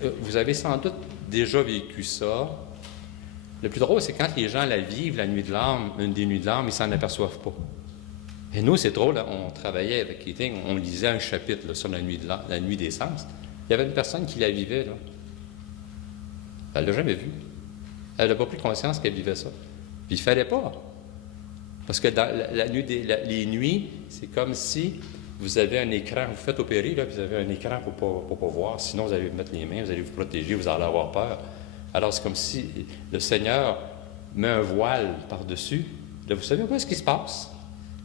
vous avez sans doute déjà vécu ça. Le plus drôle, c'est quand les gens la vivent, la nuit de l'âme, une des nuits de l'âme, ils s'en aperçoivent pas. Et nous, c'est drôle, hein, on travaillait avec Keating, on lisait un chapitre là, sur la nuit des sens. Il y avait une personne qui la vivait, là. Elle l'a jamais vue. Elle n'a pas pris conscience qu'elle vivait ça. Puis il fallait pas. Parce que dans les nuits, c'est comme si vous avez un écran, vous faites opérer, là, vous avez un écran pour pas voir, sinon vous allez vous mettre les mains, vous allez vous protéger, vous allez avoir peur. Alors c'est comme si le Seigneur met un voile par-dessus. Là, vous savez pas ce qui se passe.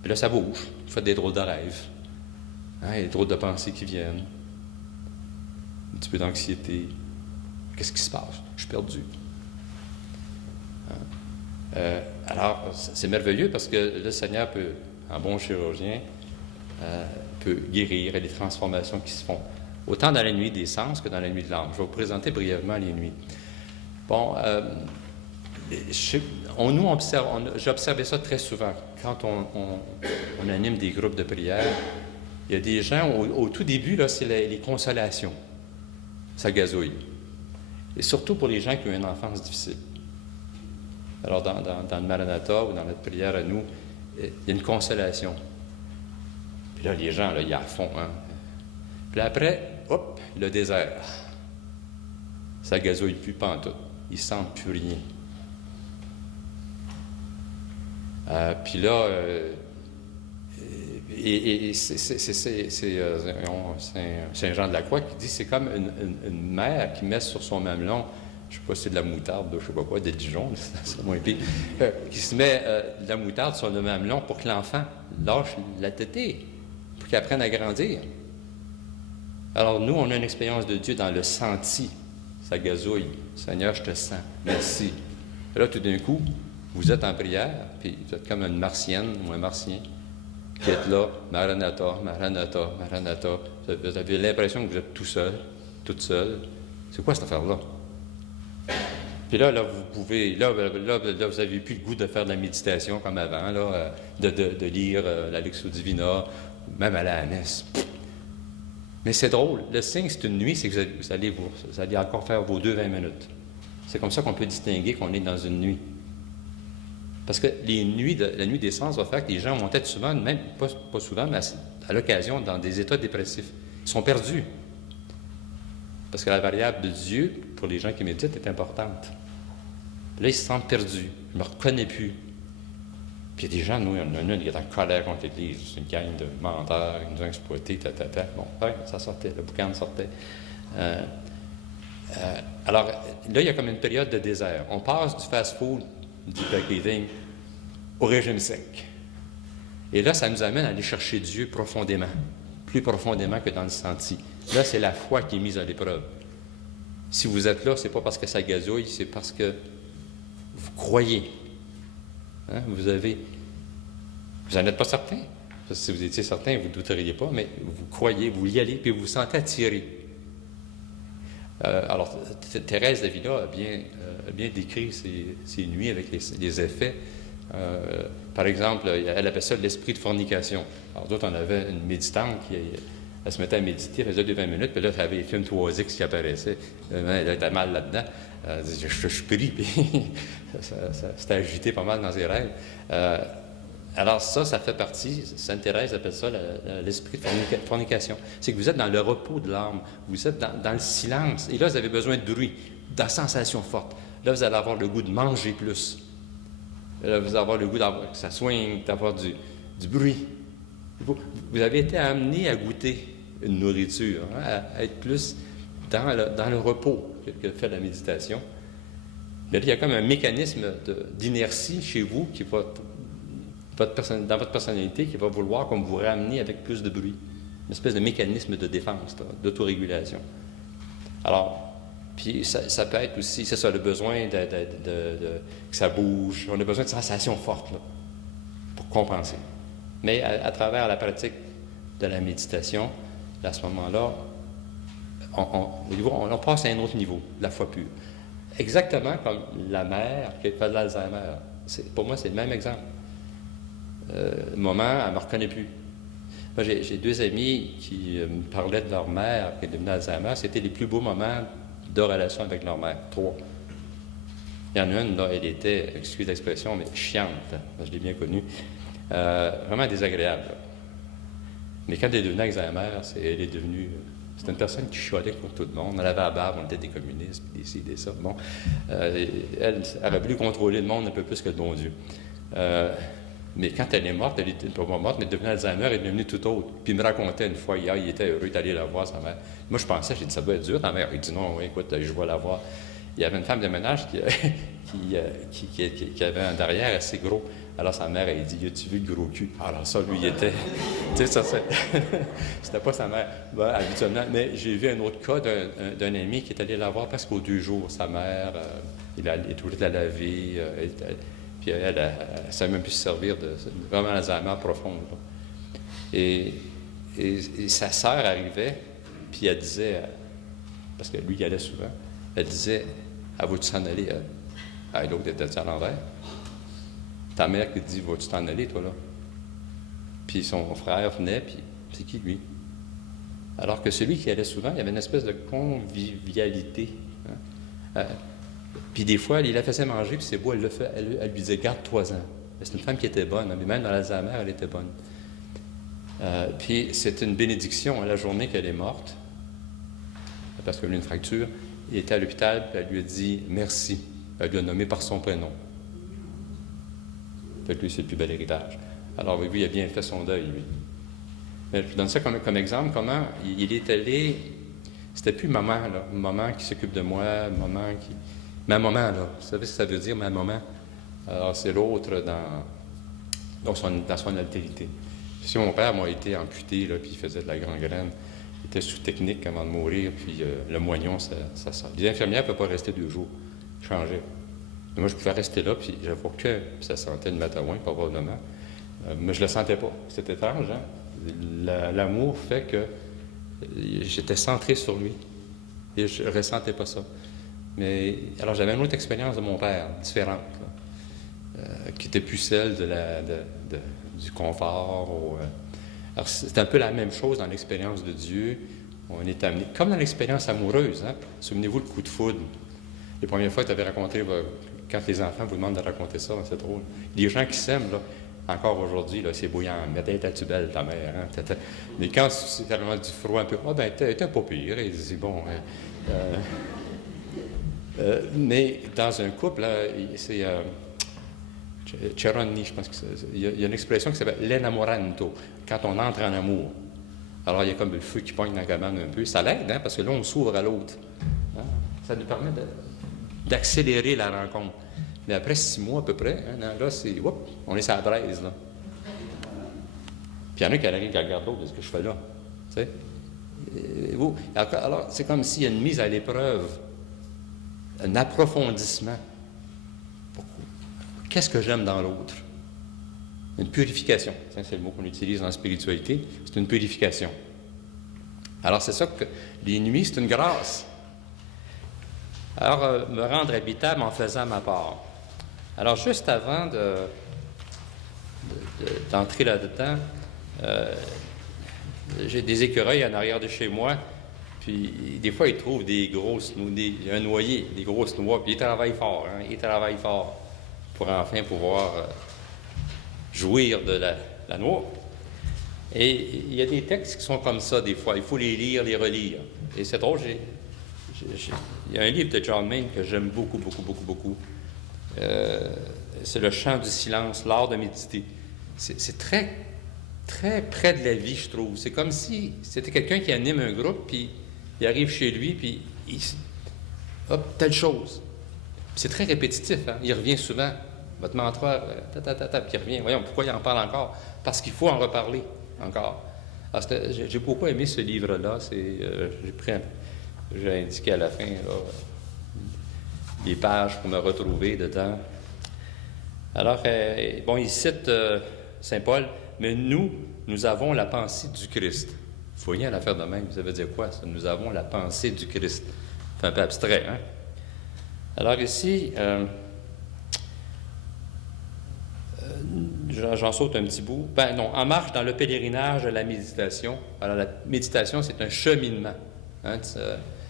Puis là, ça bouge. Vous faites des drôles de rêves. Hein, des drôles de pensées qui viennent. Un petit peu d'anxiété. Qu'est-ce qui se passe? Je suis perdu. Alors, c'est merveilleux parce que le Seigneur peut, un bon chirurgien, peut guérir. Il y a des transformations qui se font. Autant dans la nuit des sens que dans la nuit de l'âme. Je vais vous présenter brièvement les nuits. Bon, j'observais ça très souvent. Quand on anime des groupes de prière, il y a des gens, au tout début, là, c'est les consolations. Ça gazouille. Et surtout pour les gens qui ont une enfance difficile. Alors, dans le Maranatha ou dans notre prière à nous, il y a une consolation. Puis là, les gens, là, ils à fond. Hein? Puis après, hop, le désert. Ça gazouille plus pantoute. Ils ne sentent plus rien. Puis là, c'est Saint-Jean-de-la-Croix qui dit c'est comme une mère qui met sur son mamelon, je ne sais pas si c'est de la moutarde, je ne sais pas quoi, des Dijon, c'est moins pire, qui se met de la moutarde sur le mamelon pour que l'enfant lâche la tétée, pour qu'il apprenne à grandir. Alors nous, on a une expérience de Dieu dans le senti. Ça gazouille. Seigneur, je te sens. Merci. Et là, tout d'un coup, vous êtes en prière, puis vous êtes comme une martienne ou un martien qui est là, Maranatha, Maranatha, Maranatha. Vous avez l'impression que vous êtes tout seul, toute seule. C'est quoi cette affaire-là? Puis là, vous pouvez, là, vous n'avez plus le goût de faire de la méditation comme avant, là, de lire la Lectio Divina, même aller à la messe. Mais c'est drôle. Le signe, c'est une nuit, c'est que vous allez encore faire vos 20 minutes. C'est comme ça qu'on peut distinguer qu'on est dans une nuit. Parce que la nuit des sens va faire que les gens vont être souvent, même pas souvent, mais à l'occasion, dans des états dépressifs. Ils sont perdus. Parce que la variable de Dieu, pour les gens qui méditent, est importante. Là, ils se sentent perdus. Je ne me reconnais plus. Puis il y a des gens, nous, il y en a une qui est en colère contre l'Église. C'est une gang de menteurs, ils nous ont exploités, Bon, ouais, ça sortait, le boucan sortait. Alors, là, il y a comme une période de désert. On passe du fast-food, du packaging, au régime sec. Et là, ça nous amène à aller chercher Dieu profondément, plus profondément que dans le senti. Là, c'est la foi qui est mise à l'épreuve. Si vous êtes là, c'est pas parce que ça gazouille, c'est parce que vous croyez. Hein? Vous n'en êtes pas certain. Parce que si vous étiez certain, vous ne douteriez pas, mais vous croyez, vous y allez, puis vous vous sentez attiré. Alors, Thérèse d'Avila a bien décrit ces nuits avec les effets. Par exemple, elle appelle ça l'esprit de fornication. Alors, d'autres, on avait une méditante elle se mettait à méditer, elle faisait 20 minutes, puis là, elle avait les films 3X qui apparaissaient. Elle était mal là-dedans. Elle disait, je prie, puis ça s'était agité pas mal dans ses rêves. Alors ça fait partie, Sainte Thérèse appelle ça l'esprit de fornication. C'est que vous êtes dans le repos de l'âme, vous êtes dans le silence, et là, vous avez besoin de bruit, de sensations fortes. Là, vous allez avoir le goût de manger plus. Là, vous allez avoir le goût que ça soigne, d'avoir du bruit. Vous avez été amené à goûter une nourriture, hein, à être plus dans le repos que fait la méditation. Mais là, il y a comme un mécanisme d'inertie chez vous qui va, dans votre personnalité qui va vouloir comme vous ramener avec plus de bruit. Une espèce de mécanisme de défense, d'autorégulation. Alors, puis ça peut être aussi, c'est ça, le besoin que ça bouge. On a besoin de sensations fortes là, pour compenser. Mais à travers la pratique de la méditation, à ce moment-là, on passe à un autre niveau, la foi pure. Exactement comme la mère qui fait de l'Alzheimer. Pour moi, c'est le même exemple. Maman, elle ne me reconnaît plus. Moi, j'ai deux amis qui me parlaient de leur mère qui est devenue Alzheimer. C'était les plus beaux moments de relations avec leur mère. 3. Il y en a une, là, elle était, excusez l'expression, mais chiante. Je l'ai bien connue. Vraiment désagréable. Mais quand elle est devenue Alzheimer, elle est devenue... C'était une personne qui chialait contre tout le monde. Elle avait la barbe, on était des communistes, des ci, des ça. Bon, elle aurait voulu contrôler le monde un peu plus que le bon Dieu. Mais quand elle est morte, elle était pas morte, mais devenue Alzheimer, elle est devenue tout autre. Puis il me racontait une fois, hier, il était heureux d'aller la voir, sa mère. Moi, je pensais, j'ai dit, ça doit être dur, ta mère. Il dit, non, oui, écoute, je vais la voir. Il y avait une femme de ménage qui avait un derrière assez gros. Alors sa mère, elle dit, as-tu vu le gros cul? Alors ça, lui, il était... Tu sais, ça, c'était pas sa mère, habituellement. Mais j'ai vu un autre cas d'un ami qui est allé la voir presque aux 2 jours. Sa mère, il est toujours la laver, puis elle ne savait même plus se servir de vraiment Alzheimer profonde. Et sa sœur arrivait, puis elle disait, parce que lui, il allait souvent, elle disait, vas-tu s'en aller? L'autre était à l'envers. Ta mère qui dit, vas-tu t'en aller, toi, là? Puis son frère venait, puis c'est qui, lui? Alors que celui qui allait souvent, il y avait une espèce de convivialité. Hein? Puis des fois, il la faisait manger, puis c'est beau, elle lui disait, garde-toi-en. C'est une femme qui était bonne, mais même dans l'Alzheimer, elle était bonne. Puis c'est une bénédiction, la journée qu'elle est morte, parce qu'elle a eu une fracture, il était à l'hôpital, puis elle lui a dit merci. Elle lui a nommé par son prénom. Fait que lui, c'est le plus bel héritage. Alors, oui, il a bien fait son deuil, lui. Mais je donne ça comme exemple, comment il est allé... C'était plus maman, là. Maman qui s'occupe de moi, maman qui... Ma maman, là. Vous savez ce que ça veut dire, ma maman? Alors, c'est l'autre dans son altérité. Si mon père m'a été amputé, là, puis il faisait de la gangrène, il était sous technique avant de mourir, puis le moignon, ça sort. Les infirmières ne peuvent pas rester 2 jours. Changer. Moi, je pouvais rester là, puis j'avoue que ça sentait le matouin, probablement. Mais je ne le sentais pas. C'est étrange, hein? L'amour fait que j'étais centré sur lui. Et je ne ressentais pas ça. Mais alors, j'avais une autre expérience de mon père, différente, qui n'était plus celle du confort. Alors, c'est un peu la même chose dans l'expérience de Dieu. On est amené, comme dans l'expérience amoureuse, hein? Souvenez-vous le coup de foudre. Les premières fois que tu avais raconté, quand les enfants vous demandent de raconter ça, c'est drôle. Les gens qui s'aiment, là, encore aujourd'hui, là, c'est bouillant. Mais t'es-tu belle, ta mère? Hein? Mais quand c'est vraiment du froid un peu, t'es pas pire. Et c'est bon. Mais dans un couple, là, c'est Cerroni, je pense qu'il y a une expression qui s'appelle l'enamoranto, quand on entre en amour. Alors, il y a comme le feu qui pogne dans la cabane un peu. Ça l'aide, hein, parce que là, on s'ouvre à l'autre. Hein? Ça nous permet d'accélérer la rencontre. Mais après 6 mois à peu près, hein, là, on est sur la braise, là. Puis il y en a qui arrivent, qui regardent l'autre, qu'est-ce que je fais là? Tu sais? Alors, c'est comme s'il y a une mise à l'épreuve, un approfondissement. Qu'est-ce que j'aime dans l'autre? Une purification. C'est le mot qu'on utilise en spiritualité. C'est une purification. Alors, c'est ça que les nuits, c'est une grâce. Alors, me rendre habitable en faisant ma part. Alors, juste avant d'entrer là-dedans, j'ai des écureuils en arrière de chez moi, puis des fois, ils trouvent des grosses un noyer, des grosses noix, puis ils travaillent fort, hein, ils travaillent fort pour enfin pouvoir jouir de la noix. Et il y a des textes qui sont comme ça, des fois. Il faut les lire, les relire. Et c'est drôle, il y a un livre de John Maine que j'aime beaucoup, beaucoup, beaucoup, beaucoup. C'est Le Chant du silence, l'art de méditer. C'est très, très près de la vie, je trouve. C'est comme si c'était quelqu'un qui anime un groupe, puis il arrive chez lui, puis hop, telle chose. Puis c'est très répétitif, hein? Il revient souvent. Votre mentor, puis il revient. Voyons, pourquoi il en parle encore? Parce qu'il faut en reparler encore. Alors, j'ai beaucoup aimé ce livre-là. J'ai indiqué à la fin là, les pages pour me retrouver dedans. Alors, il cite Saint Paul, mais nous avons la pensée du Christ. Il faut rien à la faire de même. Ça veut dire quoi, ça? Nous avons la pensée du Christ. C'est un peu abstrait, hein? Alors ici, j'en saute un petit bout. En marche dans le pèlerinage de la méditation. Alors, la méditation, c'est un cheminement. Hein?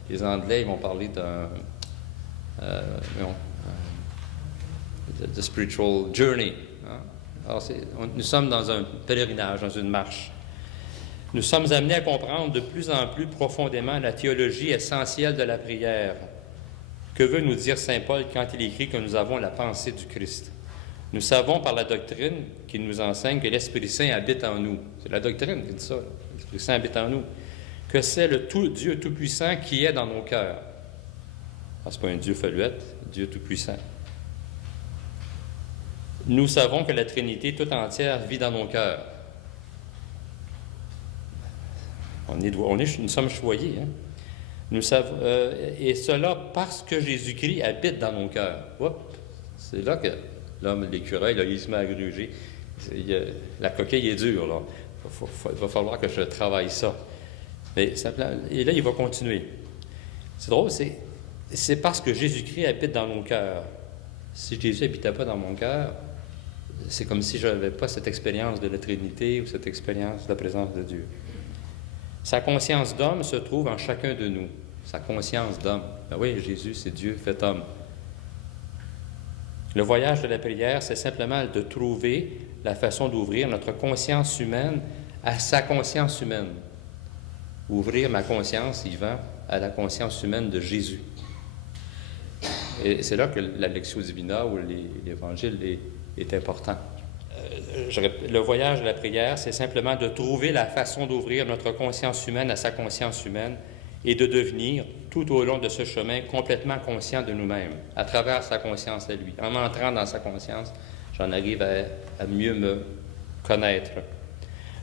Les Anglais, ils vont parler de spiritual journey. Hein? Alors, nous sommes dans un pèlerinage, dans une marche. Nous sommes amenés à comprendre de plus en plus profondément la théologie essentielle de la prière. Que veut nous dire saint Paul quand il écrit que nous avons la pensée du Christ? Nous savons par la doctrine qu'il nous enseigne que l'Esprit Saint habite en nous. C'est la doctrine qui dit ça. L'Esprit Saint habite en nous. Que c'est le Dieu Tout-Puissant qui est dans nos cœurs. Ce n'est pas un Dieu faluette, Dieu Tout-Puissant. Nous savons que la Trinité tout entière vit dans nos cœurs. Nous sommes choyés. Hein? Nous savons, et cela parce que Jésus-Christ habite dans nos cœurs. C'est là que l'homme, l'écureuil, là, il se met à gruger. La coquille est dure. Là. Il va falloir que je travaille ça. Et là, il va continuer. C'est drôle, c'est parce que Jésus-Christ habite dans nos cœurs. Si Jésus n'habitait pas dans mon cœur, c'est comme si je n'avais pas cette expérience de la Trinité ou cette expérience de la présence de Dieu. Sa conscience d'homme se trouve en chacun de nous. Sa conscience d'homme. Ben oui, Jésus, c'est Dieu fait homme. Le voyage de la prière, c'est simplement de trouver la façon d'ouvrir notre conscience humaine à sa conscience humaine. Ouvrir ma conscience, Yvan, à la conscience humaine de Jésus. Et c'est là que la Lectio Divina ou l'Évangile est important. Le voyage de la prière, c'est simplement de trouver la façon d'ouvrir notre conscience humaine à sa conscience humaine et de devenir, tout au long de ce chemin, complètement conscient de nous-mêmes, à travers sa conscience à lui. En entrant dans sa conscience, j'en arrive à mieux me connaître.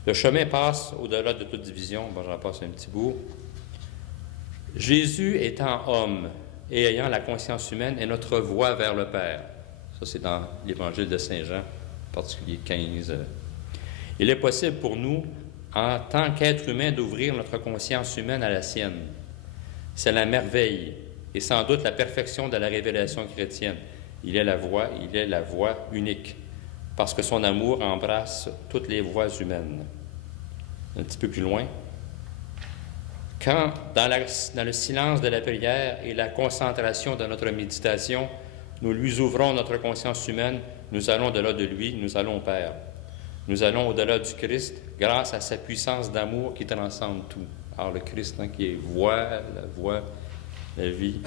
Le chemin passe au-delà de toute division. Bon, j'en passe un petit bout. Jésus étant homme et ayant la conscience humaine est notre voie vers le Père. Ça, c'est dans l'Évangile de Saint Jean, en particulier 15. Il est possible pour nous, en tant qu'être humain, d'ouvrir notre conscience humaine à la sienne. C'est la merveille et sans doute la perfection de la révélation chrétienne. Il est la voie unique, parce que son amour embrasse toutes les voies humaines. Un petit peu plus loin. Quand, dans le silence de la prière et la concentration de notre méditation, nous lui ouvrons notre conscience humaine, nous allons au-delà de lui, nous allons au Père. Nous allons au-delà du Christ grâce à sa puissance d'amour qui transcende tout. Alors le Christ, hein, qui est la voie, la vie.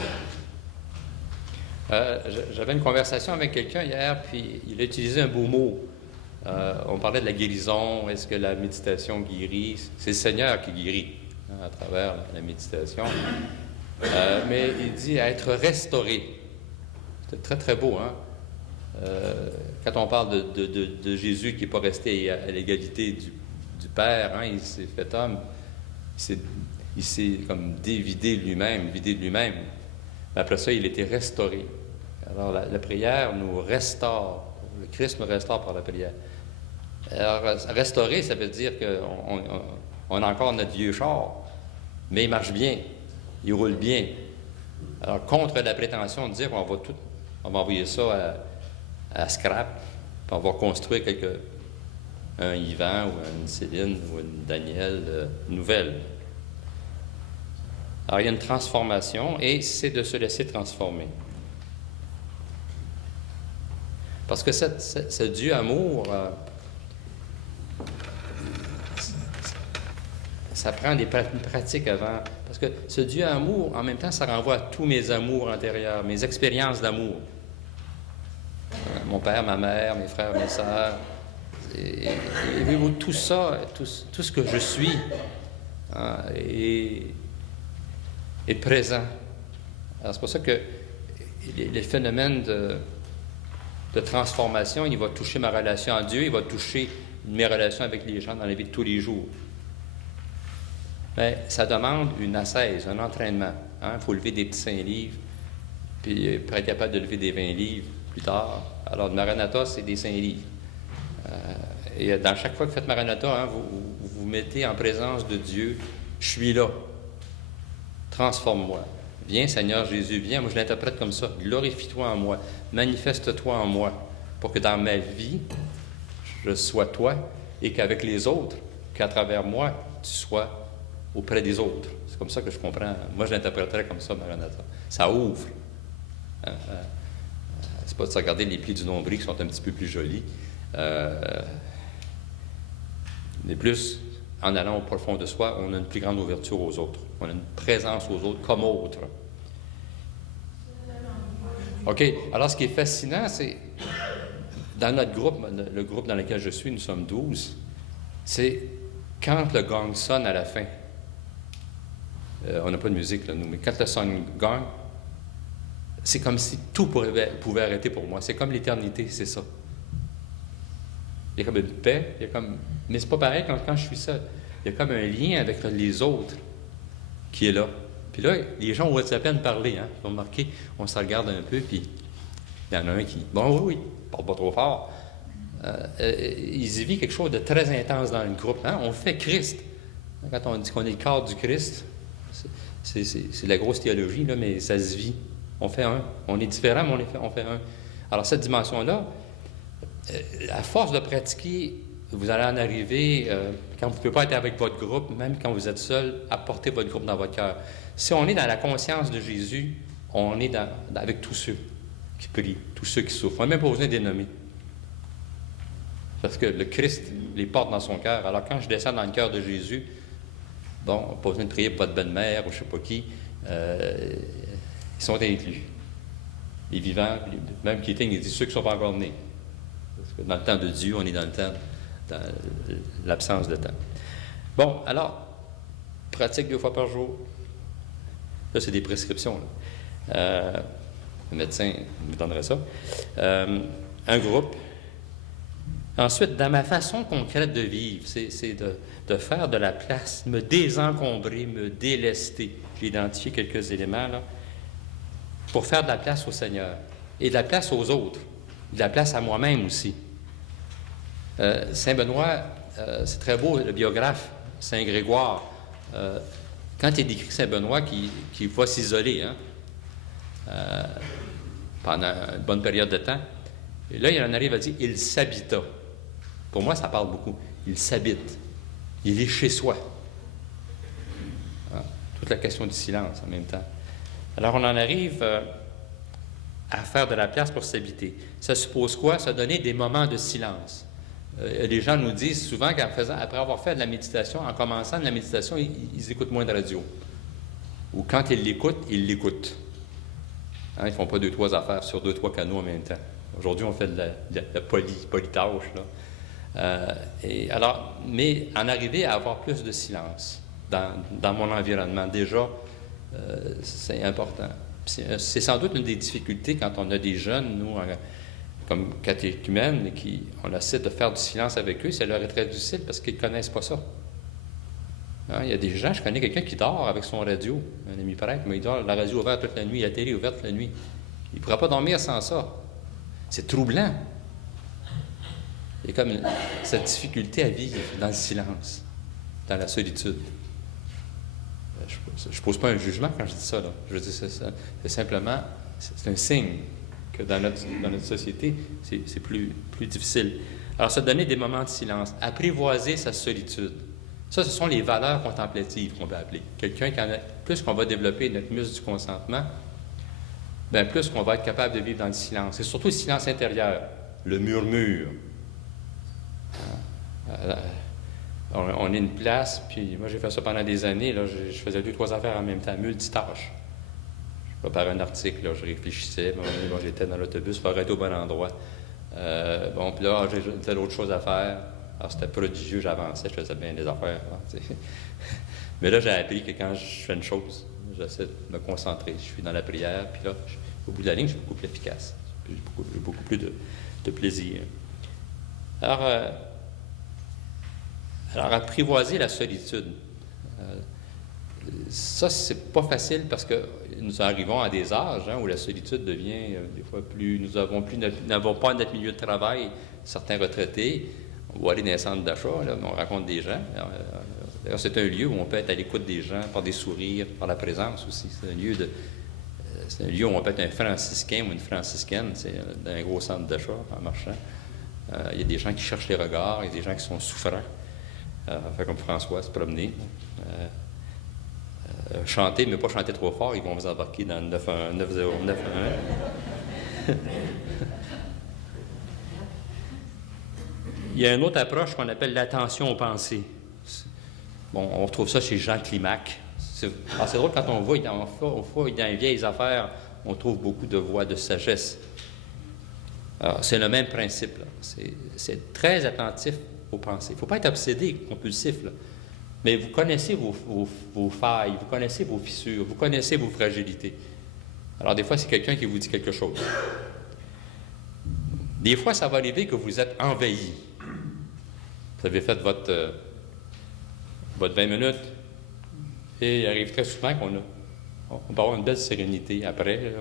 J'avais une conversation avec quelqu'un hier, puis il a utilisé un beau mot. On parlait de la guérison, est-ce que la méditation guérit? C'est le Seigneur qui guérit, hein, à travers la méditation. Mais il dit être restauré. C'est très, très beau, hein? Quand on parle de Jésus qui n'est pas resté à l'égalité du Père, hein, il s'est fait homme, il s'est comme vidé de lui-même. Mais après ça, il était restauré. Alors, la prière nous restaure. Le Christ nous restaure par la prière. Alors, restaurer, ça veut dire qu'on a encore notre vieux char, mais il marche bien, il roule bien. Alors, contre la prétention de dire qu'on va envoyer ça à scrap, puis on va construire un Yvan ou une Céline ou une Danielle nouvelle. Alors, il y a une transformation et c'est de se laisser transformer. Parce que ce Dieu amour, ça prend des pratiques avant. Parce que ce Dieu amour, en même temps, ça renvoie à tous mes amours antérieurs, mes expériences d'amour. Mon père, ma mère, mes frères, mes sœurs. Et tout ça, tout ce que je suis, hein, est présent. Alors, c'est pour ça que les phénomènes de transformation, il va toucher ma relation à Dieu, il va toucher mes relations avec les gens dans la vie de tous les jours. Mais ça demande une ascèse, un entraînement. Il faut lever des petits 5 livres, puis pour être capable de lever des 20 livres plus tard. Alors, le Maranatha, c'est des 5 livres. Et dans chaque fois que vous faites Maranatha, hein, vous vous mettez en présence de Dieu. Je suis là. Transforme-moi. Viens, Seigneur Jésus, viens. Moi, je l'interprète comme ça. Glorifie-toi en moi. Manifeste-toi en moi. Pour que dans ma vie, je sois toi et qu'avec les autres, qu'à travers moi, tu sois auprès des autres. C'est comme ça que je comprends. Moi, je l'interpréterais comme ça, Maranatha. Ça ouvre. Hein, c'est pas de se regarder les plis du nombril qui sont un petit peu plus jolis. Mais plus, en allant au profond de soi, on a une plus grande ouverture aux autres. On a une présence aux autres comme autres. OK. Alors, ce qui est fascinant, c'est, dans notre groupe, le groupe dans lequel je suis, nous sommes 12, c'est quand le gong sonne à la fin. On n'a pas de musique, là, nous, mais quand le son gong, c'est comme si tout pouvait arrêter pour moi. C'est comme l'éternité, c'est ça. Il y a comme une paix, mais c'est pas pareil quand je suis seul. Il y a comme un lien avec les autres qui est là. Puis là, les gens ont à peine parler. Hein. Vous remarquez, on se regarde un peu, puis il y en a un qui... Bon, oui, parle pas trop fort. Ils y vivent quelque chose de très intense dans le groupe. Hein? On fait Christ. Quand on dit qu'on est le corps du Christ, c'est de la grosse théologie, là, mais ça se vit. On fait un. On est différent, mais on fait un. Alors, cette dimension-là, à force de pratiquer, vous allez en arriver, quand vous ne pouvez pas être avec votre groupe, même quand vous êtes seul, apportez votre groupe dans votre cœur. Si on est dans la conscience de Jésus, on est avec tous ceux qui prient, tous ceux qui souffrent. On n'a même pas besoin de les nommer. Parce que le Christ les porte dans son cœur. Alors quand je descends dans le cœur de Jésus, bon, on n'a pas besoin de prier pour votre belle-mère ou je ne sais pas qui, ils sont inclus. Les vivants, même qui éteignent, il dit ceux qui ne sont pas encore nés. Parce que dans le temps de Dieu, on est dans le temps, dans l'absence de temps. Bon, alors, pratique 2 fois par jour. Là, c'est des prescriptions. Là. Le médecin me donnerait ça. Un groupe. Ensuite, dans ma façon concrète de vivre, c'est de faire de la place, me désencombrer, me délester. J'ai identifié quelques éléments là, pour faire de la place au Seigneur et de la place aux autres, de la place à moi-même aussi. Saint Benoît, c'est très beau, le biographe, Saint Grégoire, quand il décrit Saint Benoît qui va s'isoler hein, pendant une bonne période de temps, et là, il en arrive à dire « il s'habita ». Pour moi, ça parle beaucoup. Il s'habite. Il est chez soi. Toute la question du silence en même temps. Alors, on en arrive à faire de la place pour s'habiter. Ça suppose quoi? Ça donner des moments de silence. Les gens nous disent souvent qu'après avoir fait de la méditation, en commençant de la méditation, ils écoutent moins de radio. Ou quand ils l'écoutent, hein, ils ne font pas 2-3 affaires sur 2-3 canaux en même temps. Aujourd'hui, on fait de la polytâche, là. Mais en arriver à avoir plus de silence dans mon environnement, déjà, c'est important. C'est sans doute une des difficultés quand on a des jeunes, nous, comme catéchumènes, on essaie de faire du silence avec eux, ça leur est très difficile parce qu'ils ne connaissent pas ça. Hein, il y a des gens, je connais quelqu'un qui dort avec son radio, un ami prêtre, mais il dort la radio ouverte toute la nuit, la télé ouverte toute la nuit. Il ne pourra pas dormir sans ça. C'est troublant. Il y a comme cette difficulté à vivre dans le silence, dans la solitude. Je ne pose pas un jugement quand je dis ça. Là. Je dis c'est simplement, c'est un signe que dans notre société, c'est plus difficile. Alors, se donner des moments de silence, apprivoiser sa solitude. Ça, ce sont les valeurs contemplatives qu'on peut appeler. Quelqu'un qui en a, plus qu'on va développer notre muscle du consentement, bien plus qu'on va être capable de vivre dans le silence. C'est surtout le silence intérieur, le murmure. On est une place, puis moi j'ai fait ça pendant des années, là, je faisais 2-3 affaires en même temps, multitâche. Je préparais un article, là, je réfléchissais, bon, j'étais dans l'autobus, il faut arrêter au bon endroit. Bon, puis là, j'ai telle autre chose à faire. Alors c'était prodigieux, j'avançais, je faisais bien des affaires. Là, mais là, j'ai appris que quand je fais une chose, j'essaie de me concentrer. Je suis dans la prière, puis là, au bout de la ligne, je suis beaucoup plus efficace. J'ai beaucoup plus de plaisir. Alors, apprivoiser la solitude. Ça, c'est pas facile parce que nous arrivons à des âges où la solitude devient des fois plus... Nous n'avons pas notre milieu de travail, certains retraités. On va aller dans les centres d'achat, là, on rencontre des gens. D'ailleurs, c'est un lieu où on peut être à l'écoute des gens par des sourires, par la présence aussi. C'est un lieu où on peut être un franciscain ou une franciscaine, c'est dans un gros centre d'achat en marchant. Il y a des gens qui cherchent les regards, il y a des gens qui sont souffrants. Comme François, se promener. chanter, mais pas chanter trop fort, ils vont vous embarquer dans le 919. Il y a une autre approche qu'on appelle l'attention aux pensées. Bon, on retrouve ça chez Jean Climac. C'est drôle, quand on voit dans les vieilles affaires, on trouve beaucoup de voix de sagesse. Alors, c'est le même principe, là. C'est très attentif aux pensées. Il ne faut pas être obsédé, compulsif, là. Mais vous connaissez vos failles, vous connaissez vos fissures, vous connaissez vos fragilités. Alors, des fois, c'est quelqu'un qui vous dit quelque chose. Des fois, ça va arriver que vous êtes envahi. Vous avez fait votre 20 minutes, et il arrive très souvent on peut avoir une belle sérénité après. Là.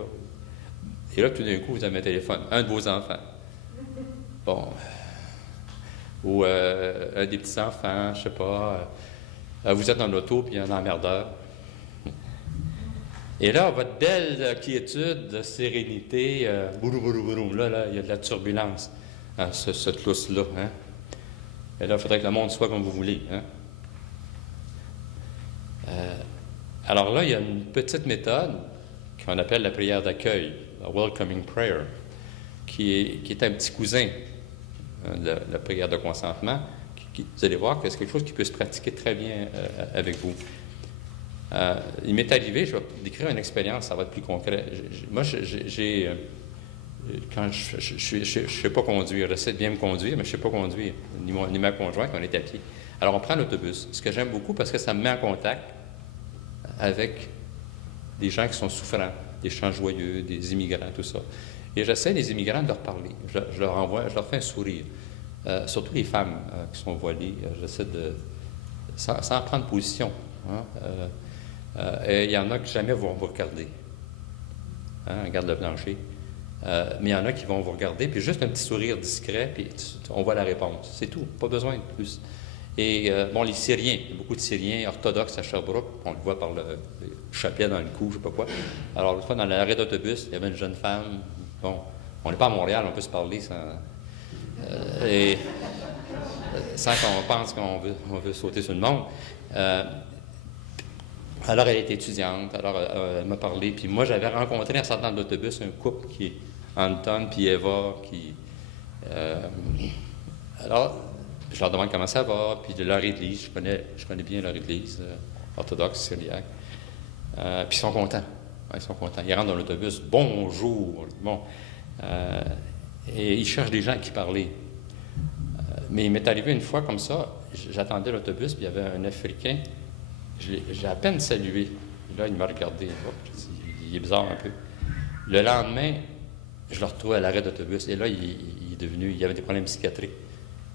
Et là, tout d'un coup, vous avez un téléphone, un de vos enfants. Bon. Ou un des petits-enfants, je ne sais pas. Vous êtes dans l'auto, puis il y a un emmerdeur. Et là, votre belle quiétude, sérénité, bourou, là, il y a de la turbulence, hein, cette lousse-là. Hein? Et là, il faudrait que le monde soit comme vous voulez. Hein? Alors là, il y a une petite méthode qu'on appelle la prière d'accueil, la welcoming prayer, qui est un petit cousin de la prière de consentement. Vous allez voir que c'est quelque chose qui peut se pratiquer très bien avec vous. Il m'est arrivé, je vais décrire une expérience, ça va être plus concret. Moi, quand je ne sais pas conduire, j'essaie de bien me conduire, mais je ne sais pas conduire, ni ma conjointe, on est à pied. Alors, on prend l'autobus, ce que j'aime beaucoup parce que ça me met en contact avec des gens qui sont souffrants, des gens joyeux, des immigrants, tout ça. Et j'essaie, les immigrants, de leur parler. Je leur fais un sourire. Surtout les femmes qui sont voilées, j'essaie de... sans prendre position. Hein, et il y en a qui jamais vont vous regarder. Hein, regarde le plancher. Mais il y en a qui vont vous regarder, puis juste un petit sourire discret, puis on voit la réponse. C'est tout, pas besoin de plus. Et bon, les Syriens, il y a beaucoup de Syriens orthodoxes à Sherbrooke, on le voit par le chapelet dans le cou, je ne sais pas quoi. Alors, l'autre fois, dans l'arrêt d'autobus, il y avait une jeune femme. Bon, on n'est pas à Montréal, on peut se parler sans qu'on pense qu'on veut sauter sur le monde. Alors, elle était étudiante, alors elle m'a parlé, puis moi, j'avais rencontré en sortant de l'autobus un couple qui est Anton puis Eva, alors, je leur demande comment ça va, puis de leur église, je connais bien leur église, orthodoxe, syriaque. Puis ils sont contents. Ils sont contents. Ils rentrent dans l'autobus, bonjour. Bon. Et ils cherchent des gens à qui parler. Mais il m'est arrivé une fois comme ça, j'attendais l'autobus, puis il y avait un Africain. J'ai à peine salué. Là, il m'a regardé. Il est bizarre un peu. Le lendemain, je le retrouve à l'arrêt d'autobus. Et là, il avait des problèmes psychiatriques.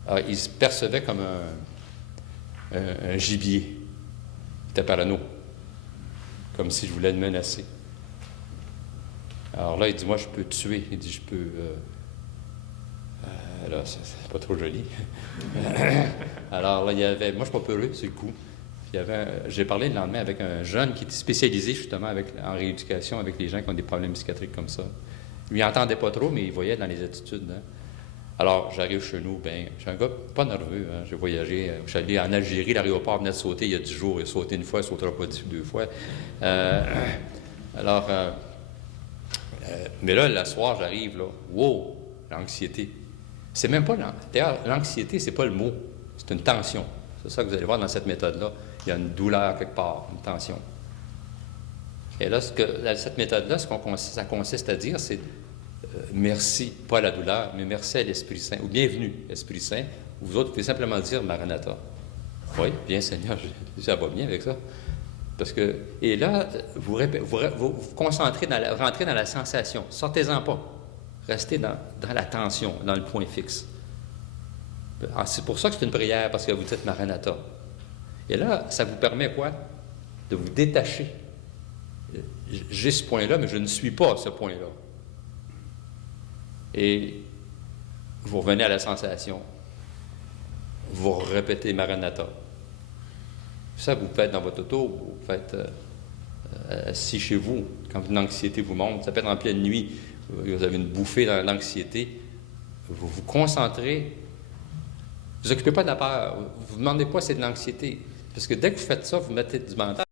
Alors, il se percevait comme un gibier. Il était parano. Comme si je voulais le menacer. Alors là, il dit, moi, je peux te tuer. Il dit, je peux... là, c'est pas trop joli. Alors là, il y avait... Moi, je suis pas peureux, c'est le coup. J'ai parlé le lendemain avec un jeune qui était spécialisé, justement, en rééducation avec les gens qui ont des problèmes psychiatriques comme ça. Lui, il n'entendait pas trop, mais il voyait dans les attitudes. Hein. Alors, j'arrive chez nous, je suis un gars pas nerveux. Hein. J'ai voyagé, je suis allé en Algérie, l'aéroport venait de sauter il y a 10 jours. Il a sauté une fois, il ne sautera pas 2 fois. Mais là, le soir, j'arrive, là, wow, l'anxiété. C'est même pas... D'ailleurs, l'anxiété, c'est pas le mot, c'est une tension. C'est ça que vous allez voir dans cette méthode-là. Il y a une douleur quelque part, une tension. Et là, cette méthode-là, ça consiste à dire, c'est merci, pas à la douleur, mais merci à l'Esprit Saint, ou bienvenue, Esprit Saint. Vous autres, vous pouvez simplement dire Maranatha. Oui, bien Seigneur, ça va bien avec ça. Parce que, et là, vous concentrez, rentrez dans la sensation. Sortez-en pas. Restez dans la tension, dans le point fixe. C'est pour ça que c'est une prière, parce que vous dites Maranatha. Et là, ça vous permet quoi? De vous détacher. J'ai ce point-là, mais je ne suis pas ce point-là. Et vous revenez à la sensation. Vous répétez Maranatha. Ça, vous faites dans votre auto, vous faites assis chez vous, quand une anxiété vous monte. Ça peut être en pleine nuit, vous avez une bouffée dans l'anxiété. Vous vous concentrez. Vous vous occupez pas de la peur. Vous ne demandez pas si c'est de l'anxiété. Parce que dès que vous faites ça, vous mettez du mental.